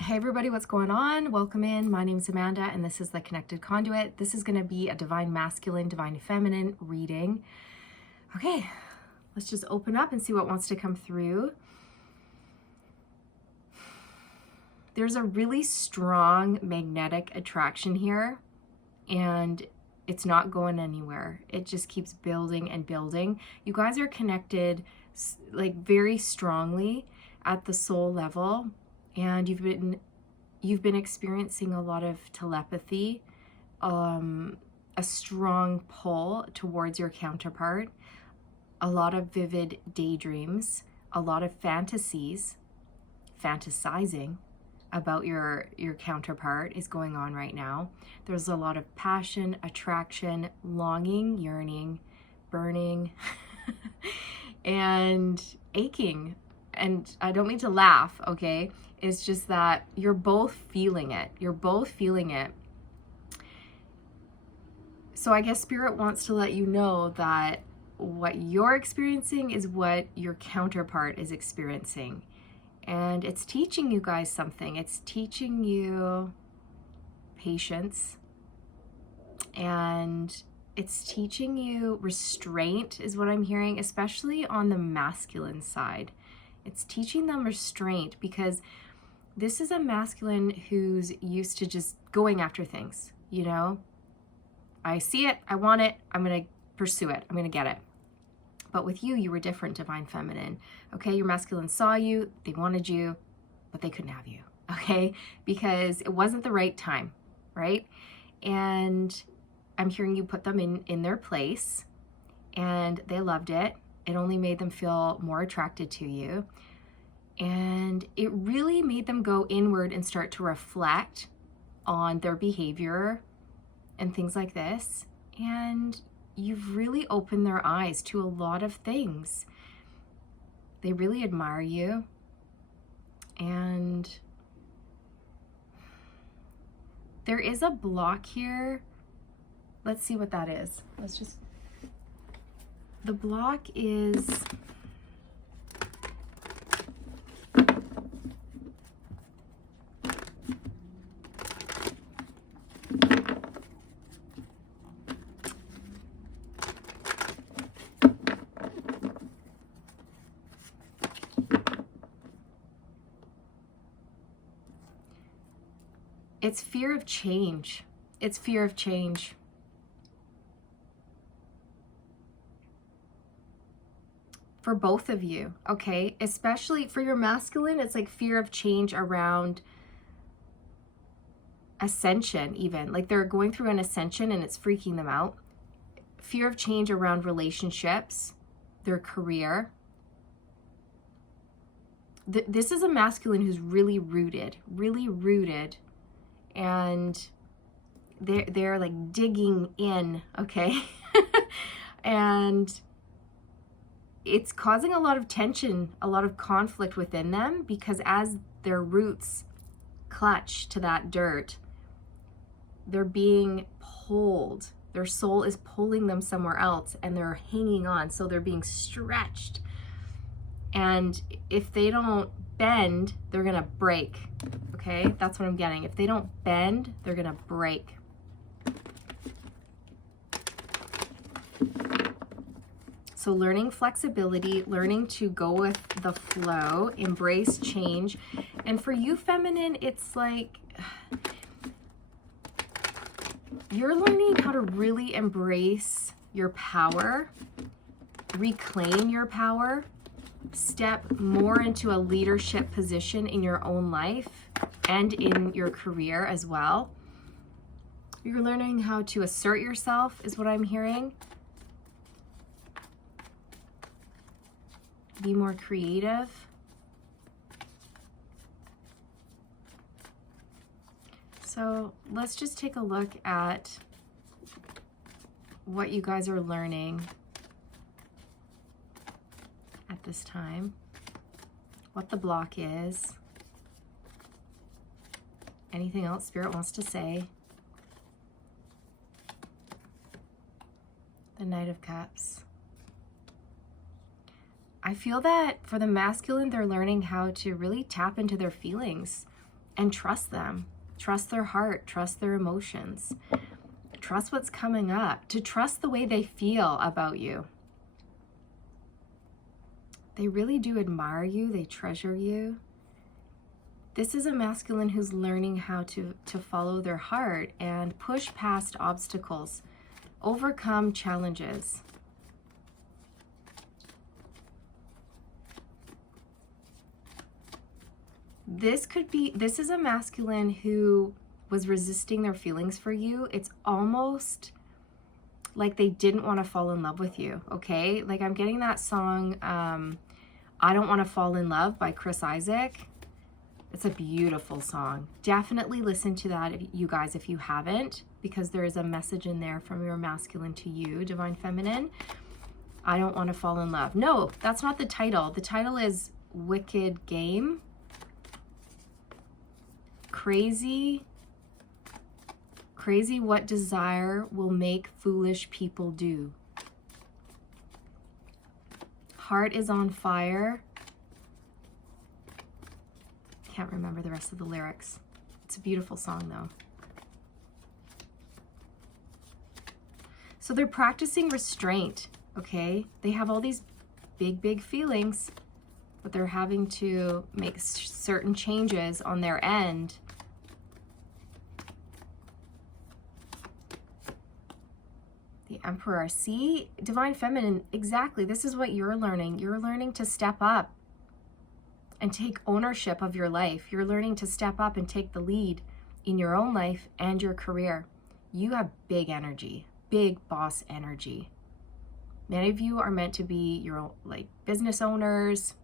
Hey everybody, what's going on? Welcome in. My name's Amanda and this is the Connected Conduit. This is going to be a divine masculine, divine feminine reading. Okay, let's just open up and see what wants to come through. There's a really strong magnetic attraction here and it's not going anywhere. It just keeps building and building. You guys are connected like very strongly at the soul level. And you've been experiencing a lot of telepathy, a strong pull towards your counterpart, a lot of vivid daydreams, a lot of fantasies, fantasizing about your counterpart is going on right now. There's a lot of passion, attraction, longing, yearning, burning, and aching. And I don't mean to laugh, okay? It's just that you're both feeling it. You're both feeling it. So I guess Spirit wants to let you know that what you're experiencing is what your counterpart is experiencing. And it's teaching you guys something. It's teaching you patience. And it's teaching you restraint is what I'm hearing, especially on the masculine side. It's teaching them restraint because this is a masculine who's used to just going after things, you know? I see it, I want it, I'm gonna pursue it, I'm gonna get it. But with you, you were different, divine feminine. Okay, your masculine saw you, they wanted you, but they couldn't have you, okay? Because it wasn't the right time, right? And I'm hearing you put them in their place and they loved it. It only made them feel more attracted to you. And it really made them go inward and start to reflect on their behavior and things like this. And you've really opened their eyes to a lot of things. They really admire you. And there is a block here. Let's see what that is. The block is it's fear of change. It's fear of change. For both of you, okay? Especially for your masculine, it's like fear of change around ascension even. Like they're going through an ascension and it's freaking them out. Fear of change around relationships, their career. This is a masculine who's really rooted, and they're like digging in, okay? And it's causing a lot of tension, a lot of conflict within them because as their roots clutch to that dirt, they're being pulled. Their soul is pulling them somewhere else and they're hanging on. So they're being stretched. And if they don't bend, they're gonna break. Okay, that's what I'm getting. If they don't bend, they're gonna break. So learning flexibility, learning to go with the flow, embrace change. And for you, feminine, it's like you're learning how to really embrace your power, reclaim your power, step more into a leadership position in your own life and in your career as well. You're learning how to assert yourself is what I'm hearing. Be more creative. So let's just take a look at what you guys are learning at this time, what the block is, anything else Spirit wants to say. The Knight of Cups. I feel that for the masculine, they're learning how to really tap into their feelings. and trust them. Trust their heart, trust their emotions, trust what's coming up, to trust the way they feel about you. They really do admire you, they treasure you. This is a masculine who's learning how to follow their heart and push past obstacles, overcome challenges. This is a masculine who was resisting their feelings for you. It's almost like they didn't want to fall in love with you, okay? Like I'm getting that song, I Don't Want to Fall in Love by Chris Isaac. It's a beautiful song. Definitely listen to that, you guys, if you haven't, because there is a message in there from your masculine to you, Divine Feminine. I Don't Want to Fall in Love. No, that's not the title. The title is Wicked Game. Crazy what desire will make foolish people do. Heart is on fire. Can't remember the rest of the lyrics. It's a beautiful song though. So they're practicing restraint, okay? They have all these big feelings, but they're having to make certain changes on their end. The Emperor. See, Divine Feminine, exactly. This is what you're learning. You're learning to step up and take ownership of your life. You're learning to step up and take the lead in your own life and your career. You have big energy, big boss energy. Many of you are meant to be your own, like business owners,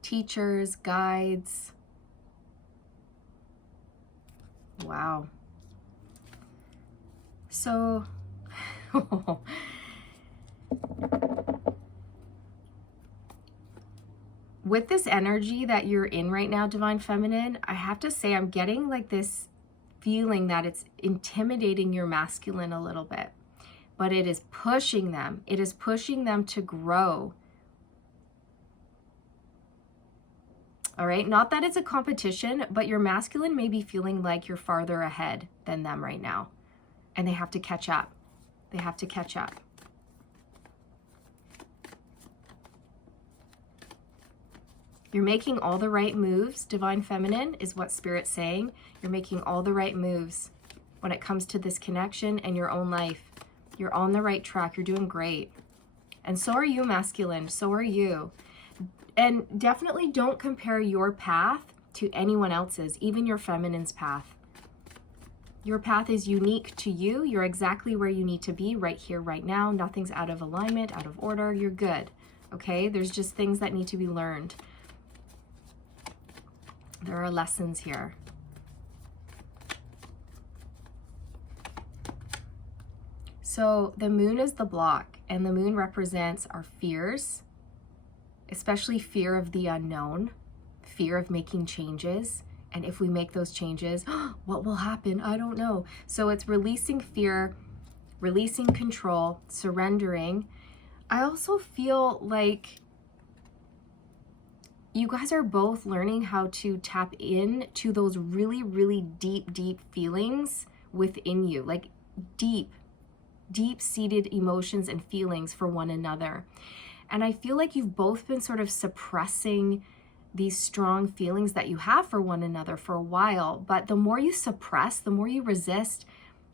teachers, guides. Wow. So, with this energy that you're in right now, Divine Feminine, I have to say I'm getting like this feeling that it's intimidating your masculine a little bit, but it is pushing them. It is pushing them to grow. All right, not that it's a competition, but your masculine may be feeling like you're farther ahead than them right now, and they have to catch up. They have to catch up. You're making all the right moves, Divine Feminine, is what Spirit's saying. You're making all the right moves when it comes to this connection and your own life. You're on the right track. You're doing great. And so are you, masculine. So are you. And definitely don't compare your path to anyone else's, even your feminine's path. Your path is unique to you. You're exactly where you need to be right here, right now. Nothing's out of alignment, out of order. You're good, okay? There's just things that need to be learned. There are lessons here. So the moon is the block, and the moon represents our fears, especially fear of the unknown, fear of making changes. And if we make those changes, what will happen? I don't know. So it's releasing fear, releasing control, surrendering. I also feel like you guys are both learning how to tap in to those really deep feelings within you, like deep-seated emotions and feelings for one another. And I feel like you've both been sort of suppressing these strong feelings that you have for one another for a while, but the more you suppress, the more you resist,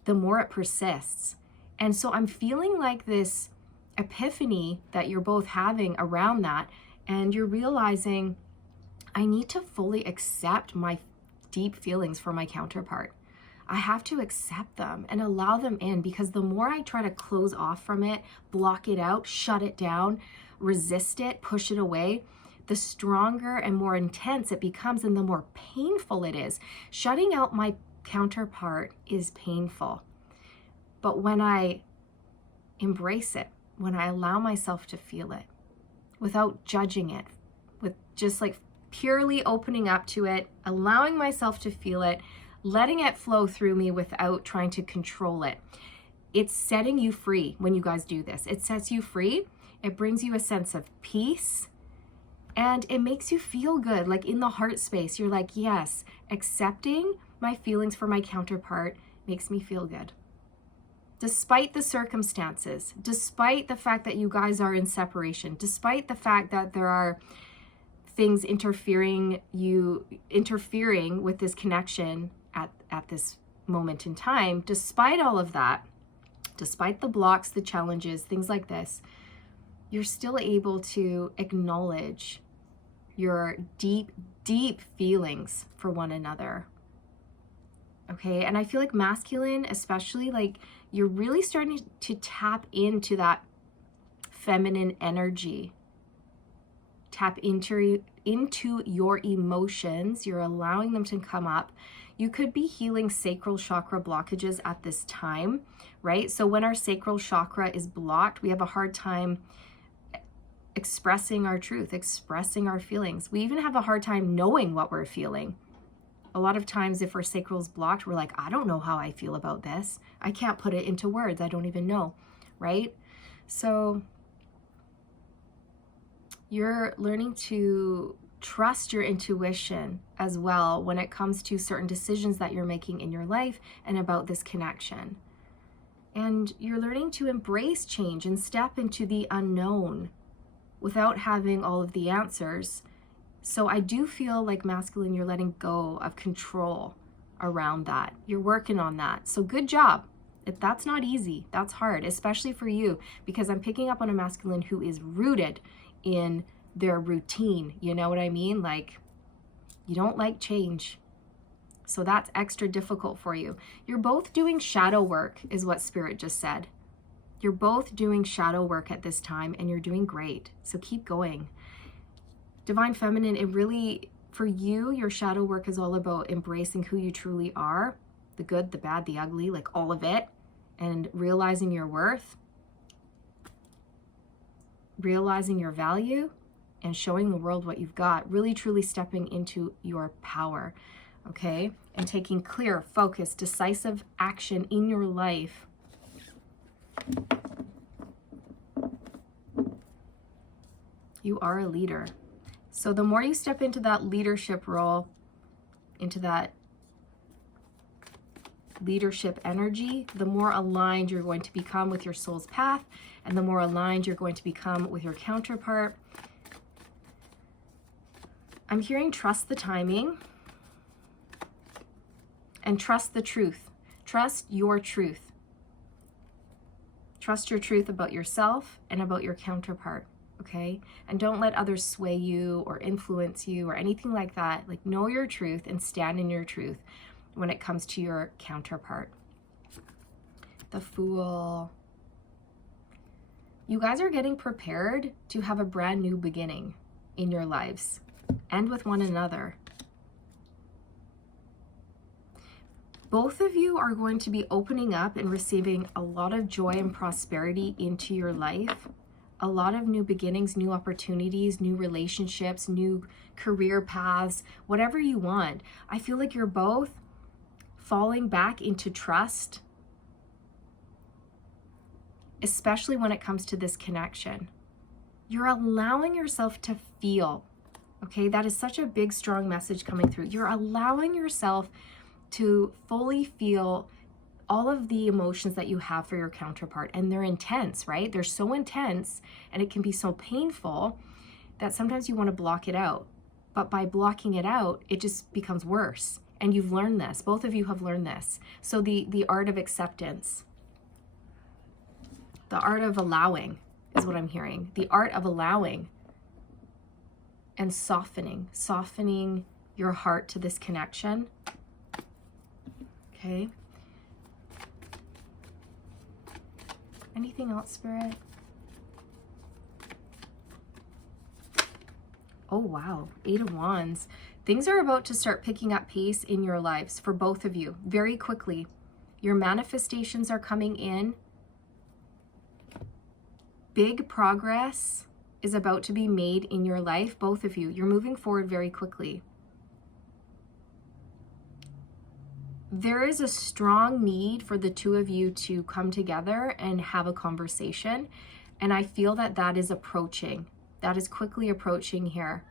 the more it persists. And so I'm feeling like this epiphany that you're both having around that, and you're realizing, I need to fully accept my deep feelings for my counterpart. I have to accept them and allow them in, because the more I try to close off from it, block it out, shut it down, resist it, push it away, the stronger and more intense it becomes, and the more painful it is. Shutting out my counterpart is painful. But when I embrace it, when I allow myself to feel it without judging it, with just like purely opening up to it, allowing myself to feel it, letting it flow through me without trying to control it, it's setting you free when you guys do this. It sets you free. It brings you a sense of peace. And it makes you feel good, like in the heart space. You're like, yes, accepting my feelings for my counterpart makes me feel good. Despite the circumstances, despite the fact that you guys are in separation, despite the fact that there are things interfering with this connection at this moment in time, despite all of that, despite the blocks, the challenges, things like this, you're still able to acknowledge your deep, deep feelings for one another. Okay, and I feel like masculine, especially, like you're really starting to tap into that feminine energy. Tap into your emotions. You're allowing them to come up. You could be healing sacral chakra blockages at this time, right? So when our sacral chakra is blocked, we have a hard time expressing our truth, expressing our feelings. We even have a hard time knowing what we're feeling. A lot of times if our sacral is blocked, we're like, I don't know how I feel about this. I can't put it into words. I don't even know, right? So you're learning to trust your intuition as well when it comes to certain decisions that you're making in your life and about this connection. And you're learning to embrace change and step into the unknown without having all of the answers. So I do feel like masculine, you're letting go of control around that. You're working on that. So good job. That's not easy. That's hard, especially for you, because I'm picking up on a masculine who is rooted in their routine. You know what I mean? Like, you don't like change. So that's extra difficult for you. You're both doing shadow work, is what Spirit just said. You're both doing shadow work at this time, and you're doing great. So keep going. Divine Feminine, it really, for you, your shadow work is all about embracing who you truly are, the good, the bad, the ugly, like all of it, and realizing your worth, realizing your value, and showing the world what you've got, really truly stepping into your power, okay? And taking clear, focused, decisive action in your life. You are a leader. So the more you step into that leadership role, into that leadership energy, the more aligned you're going to become with your soul's path, and the more aligned you're going to become with your counterpart. I'm hearing trust the timing and trust the truth. Trust your truth. Trust your truth about yourself and about your counterpart. Okay? And don't let others sway you or influence you or anything like that. Like, know your truth and stand in your truth when it comes to your counterpart. The Fool. You guys are getting prepared to have a brand new beginning in your lives and with one another. Both of you are going to be opening up and receiving a lot of joy and prosperity into your life. A lot of new beginnings, new opportunities, new relationships, new career paths, whatever you want. I feel like you're both falling back into trust, especially when it comes to this connection. You're allowing yourself to feel, okay? That is such a big, strong message coming through. You're allowing yourself to fully feel all of the emotions that you have for your counterpart, and they're intense, right? They're so intense, and it can be so painful that sometimes you want to block it out. But by blocking it out, it just becomes worse. And you've learned this. Both of you have learned this. So the art of acceptance, the art of allowing is what I'm hearing. The art of allowing and softening your heart to this connection. Okay. Anything else, Spirit? Oh, wow. 8 of Wands. Things are about to start picking up pace in your lives for both of you very quickly. Your manifestations are coming in. Big progress is about to be made in your life, both of you. You're moving forward very quickly. There is a strong need for the two of you to come together and have a conversation. And I feel that that is approaching. that is quickly approaching here.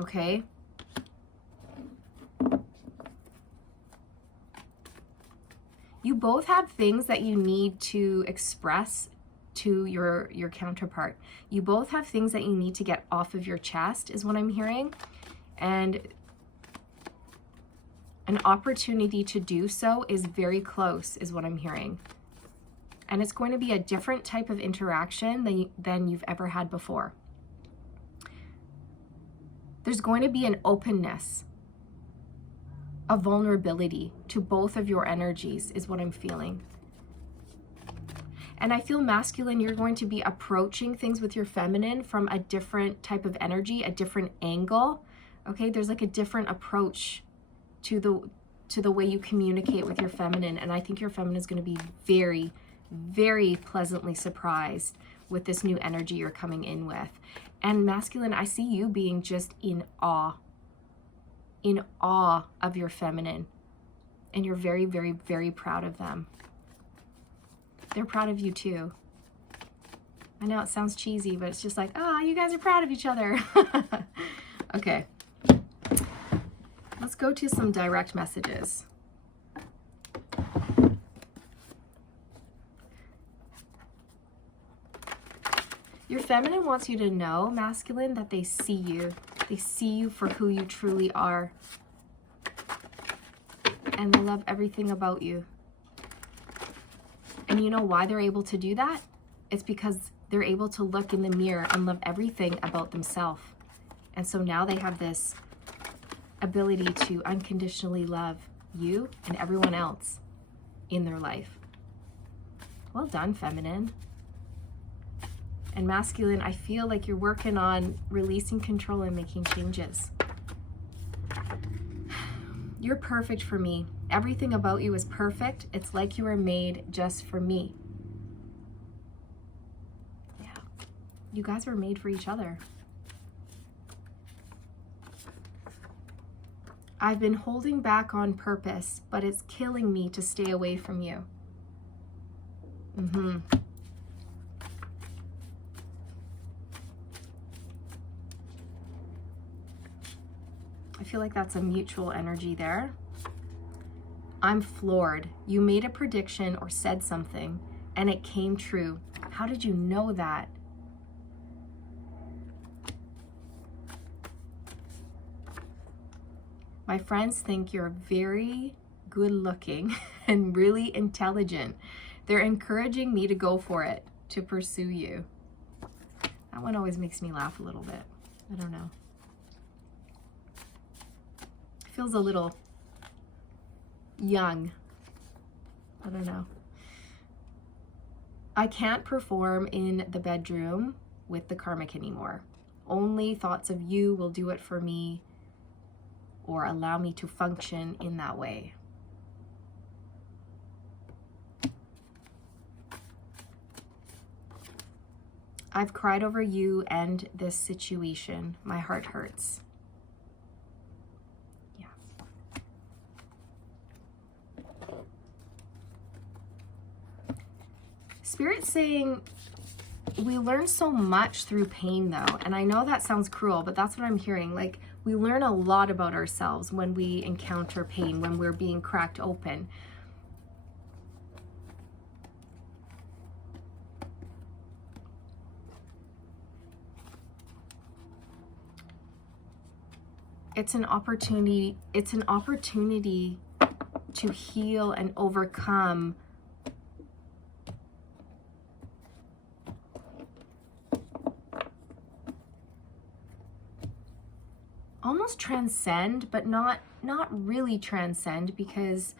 Okay? You both have things that you need to express to your counterpart. You both have things that you need to get off of your chest, is what I'm hearing. And an opportunity to do so is very close, is what I'm hearing. And it's going to be a different type of interaction than you've ever had before. There's going to be an openness, a vulnerability to both of your energies, is what I'm feeling. And I feel masculine, you're going to be approaching things with your feminine from a different type of energy, a different angle. Okay, there's like a different approach to the way you communicate with your feminine. And I think your feminine is going to be very, very pleasantly surprised with this new energy you're coming in with. And masculine, I see you being just in awe of your feminine. And you're very, very, very proud of them. They're proud of you too. I know it sounds cheesy, but it's just like, you guys are proud of each other. Okay. Let's go to some direct messages. Your feminine wants you to know, masculine, that they see you. They see you for who you truly are. And they love everything about you. And you know why they're able to do that? It's because they're able to look in the mirror and love everything about themselves. And so now they have this ability to unconditionally love you and everyone else in their life. Well done, feminine. And masculine, I feel like you're working on releasing control and making changes. You're perfect for me. Everything about you is perfect. It's like you were made just for me. Yeah. You guys were made for each other. I've been holding back on purpose, but it's killing me to stay away from you. I feel like that's a mutual energy there. I'm floored. You made a prediction or said something, and it came true. How did you know that? My friends think you're very good looking and really intelligent. They're encouraging me to go for it, to pursue you. That one always makes me laugh a little bit. I don't know. Feels a little young. I don't know. I can't perform in the bedroom with the karmic anymore. Only thoughts of you will do it for me or allow me to function in that way. I've cried over you and this situation. My heart hurts. Spirit's saying we learn so much through pain though. And I know that sounds cruel, but that's what I'm hearing. Like we learn a lot about ourselves when we encounter pain, when we're being cracked open. It's an opportunity to heal and overcome almost transcend, but not really transcend, because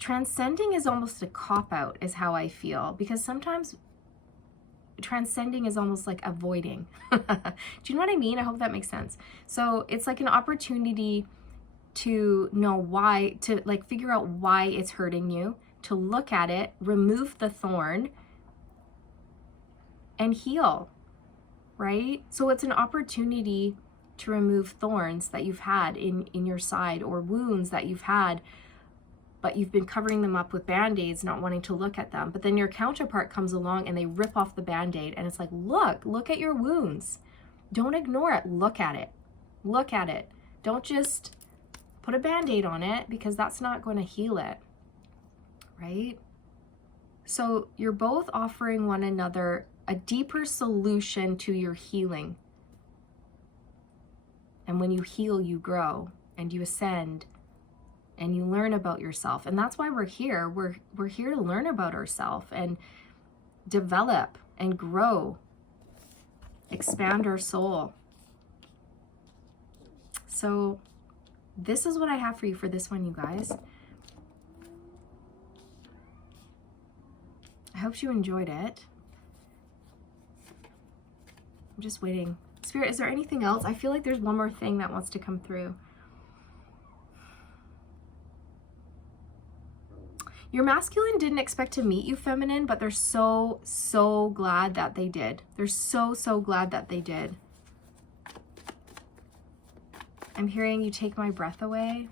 transcending is almost a cop-out is how I feel, because sometimes transcending is almost like avoiding. Do you know what I mean? I hope that makes sense. So it's like an opportunity to know why, to like figure out why it's hurting you, to look at it, remove the thorn, and heal, right? So it's an opportunity to remove thorns that you've had in your side, or wounds that you've had but you've been covering them up with Band-Aids, not wanting to look at them. But then your counterpart comes along and they rip off the Band-Aid, and it's like, look at your wounds. Don't ignore it. Look at it. Look at it. Don't just put a Band-Aid on it, because that's not going to heal it, right? So you're both offering one another a deeper solution to your healing. And when you heal, you grow and you ascend and you learn about yourself. And that's why we're here. We're here to learn about ourselves and develop and grow, expand our soul. So this is what I have for you for this one, you guys. I hope you enjoyed it. I'm just waiting. Spirit, is there anything else? I feel like there's one more thing that wants to come through. Your masculine didn't expect to meet you, feminine, but they're so, so glad that they did. They're so, so glad that they did. I'm hearing you take my breath away.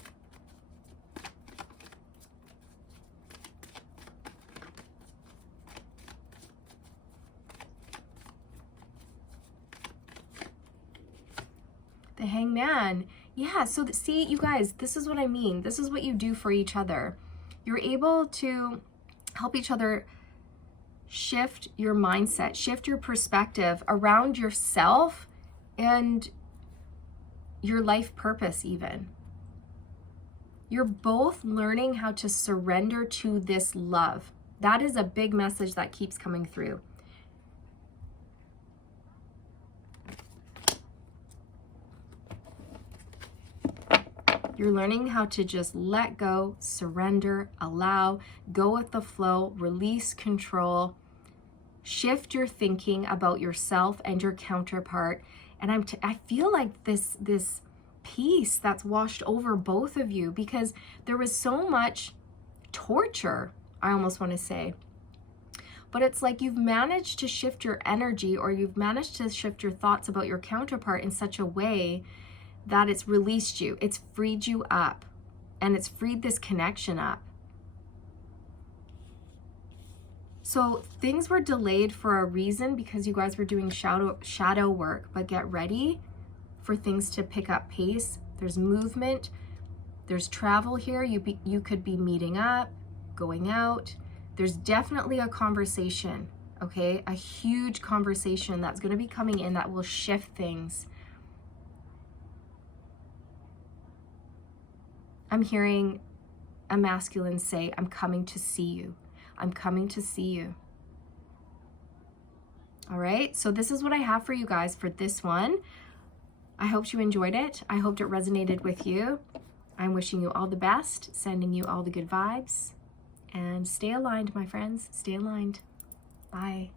The Hangman. Yeah, so see, you guys, this is what I mean. This is what you do for each other. You're able to help each other shift your mindset, shift your perspective around yourself and your life purpose even. You're both learning how to surrender to this love. That is a big message that keeps coming through. You're learning how to just let go, surrender, allow, go with the flow, release control, shift your thinking about yourself and your counterpart. And I feel like this peace that's washed over both of you, because there was so much torture, I almost want to say. But it's like you've managed to shift your energy, or you've managed to shift your thoughts about your counterpart in such a way that it's released you, it's freed you up, and it's freed this connection up. So things were delayed for a reason, because you guys were doing shadow work, but get ready for things to pick up pace. There's movement, there's travel here. You could be meeting up, going out. There's definitely a conversation, okay? A huge conversation that's going to be coming in that will shift things. I'm hearing a masculine say, I'm coming to see you. I'm coming to see you. All right, so this is what I have for you guys for this one. I hope you enjoyed it. I hoped it resonated with you. I'm wishing you all the best, sending you all the good vibes, and stay aligned, my friends. Stay aligned. Bye.